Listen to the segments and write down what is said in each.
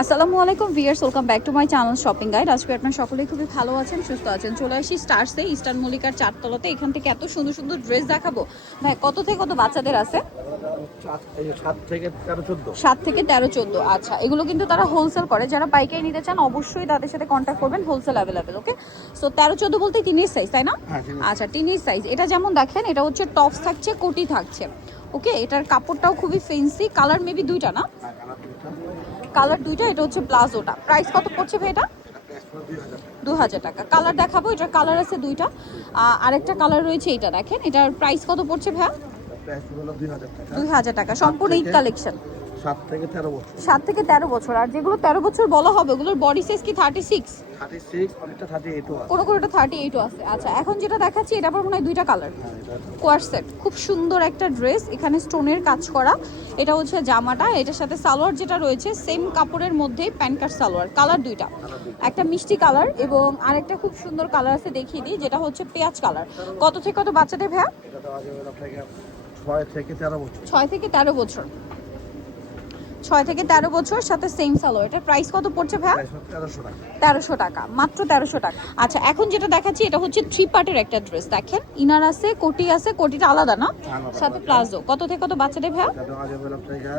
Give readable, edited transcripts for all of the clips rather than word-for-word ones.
আসসালামু আলাইকুম viewers, welcome back to my channel shopping guide. আজকে আপনারা সকলেই খুবই ভালো আছেন, সুস্থ আছেন। চলে আসি স্টার্সে, ইস্টার্ন মল্লিকার চারতলাতে। এখান থেকে এত সুন্দর সুন্দর ড্রেস দেখাবো। ভাই কত থেকে কত বাচ্চাদের আছে? 7 থেকে 13-14। আচ্ছা, এগুলো কিন্তু তারা হোলসেল করে। যারা পাইকারি নিতে চান অবশ্যই তাদের সাথে কন্ট্যাক্ট করবেন, হোলসেল অ্যাভেলেবেল। ওকে, সো 13-14 বলতে টিনের সাইজ, তাই না? আচ্ছা, টিনের সাইজ। এটা যেমন দেখেন, এটা হচ্ছে টপস থাকছে, কোটি থাকছে। ওকে, এটার কাপড়টাও খুবই ফেন্সি। কালার মেবি দুইটা না? কালার দুইটা। এটা হচ্ছে প্লাজোটা। প্রাইস কত পড়ছে ভাই এটা? 2000 টাকা। কালার দেখাবো, এটার কালার আছে দুইটা। আরেকটা কালার রয়েছে, এটা দেখেন। এটার প্রাইস কত পড়ছে ভাইয়া? 2000 টাকা। সম্পূর্ণ ঈদ কালেকশন। 7 থেকে 13 বছর। 7 থেকে 13 বছর। আর যেগুলো 13 বছর বলা হবে ওগুলোর বডি সাইজ কি 36? 36, অনেকটা 38 আছে। কোনো কোনোটা 38ও আছে। আচ্ছা, এখন যেটা দেখাচ্ছি এটা আবার মনে হয় দুইটা কালার। কোয়ার সেট, খুব সুন্দর একটা ড্রেস। এখানে স্টোনের কাজ করা। এটা হচ্ছে জামাটা, এটার সাথে সালোয়ার যেটা রয়েছে সেম কাপড়ের মধ্যে প্যান্ট কাট সালোয়ার। কালার দুইটা, একটা মিষ্টি কালার এবং আরেকটা খুব সুন্দর কালার আছে, দেখিয়ে দিই, যেটা হচ্ছে পেঁয়াজ কালার। কত থেকে কত বাচ্চাদের ভাইয়া? এটা তো আগে আপনাকে 6 থেকে 13 বছর। 6 থেকে 13 বছর। 6 থেকে 13 বছর, সাথে সেম সালোয়ার। এটার প্রাইস কত পড়ছে ভাইয়া? 1300 টাকা। 1300 টাকা, মাত্র 1300 টাকা। আচ্ছা, এখন যেটা দেখাচ্ছি এটা হচ্ছে 3 পার্টের একটা ড্রেস। দেখেন, ইনার আছে, কোটি আছে। কোটিটা আলাদা না, সাথে প্লাজো। কত থেকে কত বাচ্চাদের ভাইয়া? এটা তো আগে আপনাকে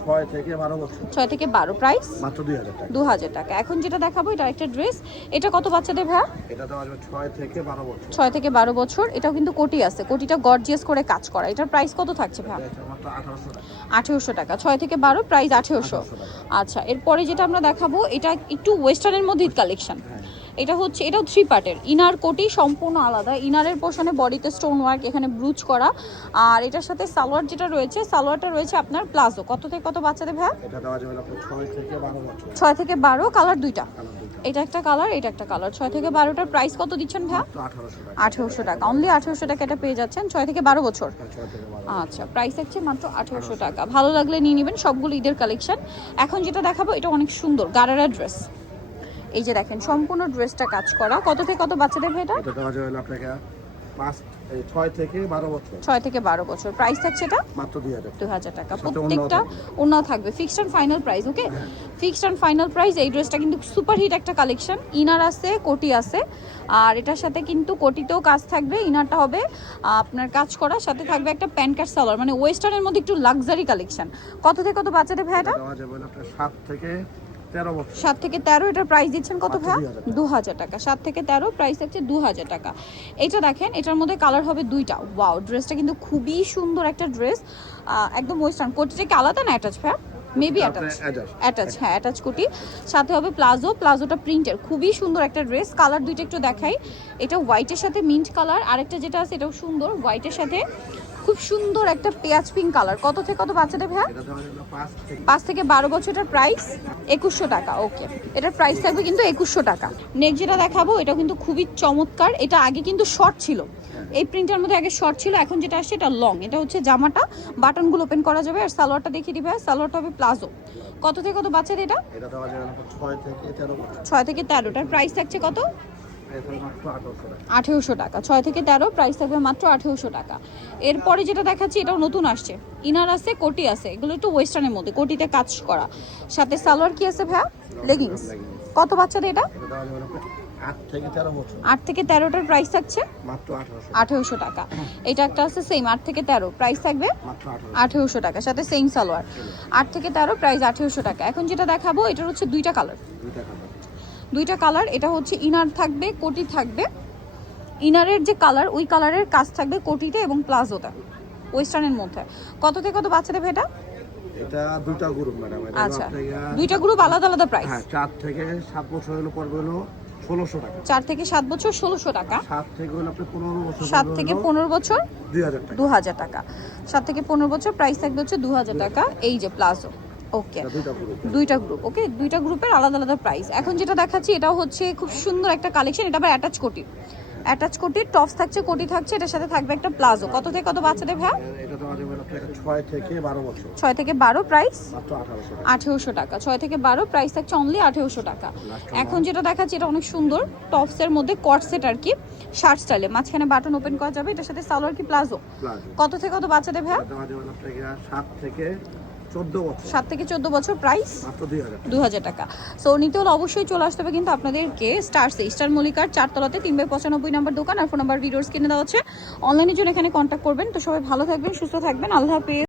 6 থেকে 12 বছর। 6 থেকে 12। প্রাইস মাত্র 2000 টাকা। 2000 টাকা। এখন যেটা দেখাবো এটা একটা ড্রেস। এটা কত বাচ্চাদের ভাইয়া? এটা তো আগে 6 থেকে 12 বছর। 6 থেকে 12 বছর। এটাও কিন্তু কোটি আছে, কোটিটা গর্জিয়াস করে কাজ করা। এটার প্রাইস কত থাকছে ভাইয়া? এটা মাত্র 1800 টাকা। 1800 টাকা। 6 থেকে 12, প্রাইস 1800। আচ্ছা, এরপরে যেটা আমরা দেখাবো এটা একটু ওয়েস্টার্নের মধ্যে ঈদ কালেকশন। এটা হচ্ছে, এটাও 3 পার্টের। ইনার কোটি সম্পূর্ণ আলাদা। ইনারের পোর্শনে বডিতে স্টোন ওয়ার্ক, এখানে ব্রুচ করা। আর এটার সাথে সালোয়ার যেটা রয়েছে, সালোয়ারটা রয়েছে আপনার প্লাজো। কত থেকে কত বাচ্চাদের ভাইয়া? এটা তো আগে আপনাকে 6 থেকে 12 বছর। 6 থেকে 12। কালার দুইটা, এটা একটা কালার, এটা একটা কালার। 6 থেকে 12টার প্রাইস কত দিচ্ছেন ভাইয়া? 1800 টাকা। 1800 টাকা। অনলি 1800 টাকা এটা পেয়ে যাচ্ছেন। 6 থেকে 12 বছর। 6 থেকে 12। আচ্ছা, প্রাইস হচ্ছে মাত্র 1800 টাকা। ভালো লাগলে নিয়ে নেবেন, সবগুলো ঈদের কালেকশন। এখন যেটা দেখাবো এটা অনেক সুন্দর গারারা ড্রেস। এই যে দেখেন, সম্পূর্ণ ড্রেসটা কাজ করা। কত থেকে কত বাচ্চাদের ভাই এটা? এটা তো আগে আপনাকে 6 থেকে 12 বছর। 6 থেকে 12 বছর। প্রাইস থাকছে এটা মাত্র 2000 টাকা। 2000 টাকা। সাথে প্রত্যেকটা ওড়না থাকবে। Fixed and final price. Okay, fixed and final price. এই ড্রেসটা কিন্তু সুপার হিট একটা কালেকশন। ইনার আছে, কোটি আছে। আর এটার সাথে কিন্তু কোটিতেও কাজ থাকবে, ইনারটা হবে আপনার কাজ করা, সাথে থাকবে একটা প্যান্ট কাট সালোয়ার। মানে ওয়েস্টার্নের মধ্যে একটু লাক্সারি কালেকশন। কত থেকে কত বাচ্চাদের ভাই এটা? এটা আগে আপনাকে 7 থেকে 13 বছর। 7 থেকে 13। এটার প্রাইস দিচ্ছেন কত ভাই? 2000 2000 টাকা। 7 থেকে 13, প্রাইস হচ্ছে 2000 টাকা। এটা দেখেন, এটার মধ্যে কালার হবে দুইটা। ওয়াও, ড্রেসটা কিন্তু খুবই সুন্দর একটা ড্রেস। একদম ওয়েস্টার্ন। কোটিটা কি আলাদা না অ্যাটাচ ভাই? Maybe attach. অ্যাটাচ, হ্যাঁ অ্যাটাচ কোটি। সাথে হবে প্লাজো। প্লাজোটা প্রিন্টের, খুবই সুন্দর একটা ড্রেস। কালার দুইটা একটু দেখাই। এটা হোয়াইটের সাথে মিন্ট কালার। আরেকটা যেটা আছে এটাও সুন্দর, হোয়াইটের সাথে খুব সুন্দর একটা পেঁয়াজ পিঙ্ক কালার। কত থেকে কত বাচ্চাদের ভাই? এটা তো আগে 5 থেকে 12 বছরের প্রাইস 2100 টাকা। ওকে, এটার প্রাইস থাকবে কিন্তু 2100 টাকা। নেক্সট যেটা দেখাবো এটা কিন্তু খুবই চমৎকার। এটা আগে কিন্তু শর্ট ছিল, এই প্রিন্টের মধ্যে আগে শর্ট ছিল, এখন যেটা আসছে এটা লং। এটা হচ্ছে জামাটা, বাটনগুলো ওপেন করা যাবে। আর সালোয়ারটা দেখিয়ে দিবে, সালোয়ারটা হবে প্লাজো। কত থেকে কত বাচ্চাদের এটা? এটা তো আগে 6 থেকে 13 বছর। 6 থেকে 13টার প্রাইস থাকছে কত? এটা মাত্র 1800 টাকা। 1800 টাকা। 6 থেকে 13, প্রাইস থাকবে মাত্র 1800 টাকা। এরপরে যেটা দেখাচ্ছি এটাও নতুন আসছে। ইনার আছে, কোটি আছে। এগুলো একটু ওয়েস্টার্নের মধ্যে, কোটিতে কাজ করা। সাথে সালোয়ার কি আছে ভাইয়া? লেগিংস। কত বাচ্চাদের এটা? এটা তো আগে 8 থেকে 13 বছর। 8 থেকে 13টার প্রাইস থাকছে মাত্র 1800। 1800 টাকা। এটা একটা আছে সেম 8 থেকে 13, প্রাইস থাকবে মাত্র 1800 টাকা। সাথে সেম সালোয়ার। 8 থেকে 13, প্রাইস 1800 টাকা। এখন যেটা দেখাবো এটার হচ্ছে দুইটা কালার। দুইটা কালার। এটা হচ্ছে ইনার থাকবে, কোটি থাকবে। ইনারের যে কালার, ওই কালারের কাজ থাকবে কোটিতে এবং প্লাজোতে, ওয়েস্টার্নের মধ্যে। কত থেকে কত বাচ্চাদের ভাই এটা? এটা দুইটা গ্রুপ ম্যাডাম। এটা আচ্ছা, দুইটা গ্রুপ আলাদা আলাদা প্রাইস। হ্যাঁ, 4 থেকে 7 বছর হলো পড়বে হলো 1600 টাকা। 4 থেকে 7 বছর 1600 টাকা। 7 থেকে হলো আপনি 15 বছর। 7 থেকে 15 বছর 2000 টাকা। 2000 টাকা। 7 থেকে 15 বছর, প্রাইস থাকবে হচ্ছে 2000 টাকা। এই যে প্লাজো। ওকে, এটা দুইটা গ্রুপ। দুইটা গ্রুপ। ওকে, দুইটা গ্রুপের আলাদা আলাদা প্রাইস। এখন যেটা দেখাচ্ছি এটাও হচ্ছে খুব সুন্দর একটা কালেকশন। এটা আবার অ্যাটাচ কোটি। অ্যাটাচ কোটির টপস থাকছে, কোটি থাকছে, এটার সাথে থাকবে একটা প্লাজো। কত থেকে কত বাচ্চাদের ভাই? এটা তো আগে আপনাকে 6 থেকে 12 বছর। 6 থেকে 12, প্রাইস মাত্র 1800 টাকা। 1800 টাকা। 6 থেকে 12, প্রাইস থাকছে অনলি 1800 টাকা। এখন যেটা দেখাচ্ছি এটা অনেক সুন্দর, টপসের মধ্যে কট সেট আর কি, শার্ট স্টাইলে। মাঝখানে বাটন ওপেন করা যাবে। এটার সাথে সালোয়ার কি প্লাজো। কত থেকে কত বাচ্চাদের ভাই? এটা তো আগে আপনাকে 7 থেকে 14 বছর 7 থেকে 14 বছর, প্রাইস মাত্র 2000 2000 টাকা। সো নিতে হলে অবশ্যই চলে আসতে হবে কিন্তু আপনাদেরকে স্টার মল্লিকার 4 তলাতে 3/95 নাম্বার দোকান, আর ফোন নাম্বার ভিডিওস কিনে দেওয়া হচ্ছে। অনলাইনের জন্য এখানে কন্ট্যাক্ট করবেন। তো সবাই ভালো থাকবেন, সুস্থ থাকবেন, আল্লাহ হাফেজ।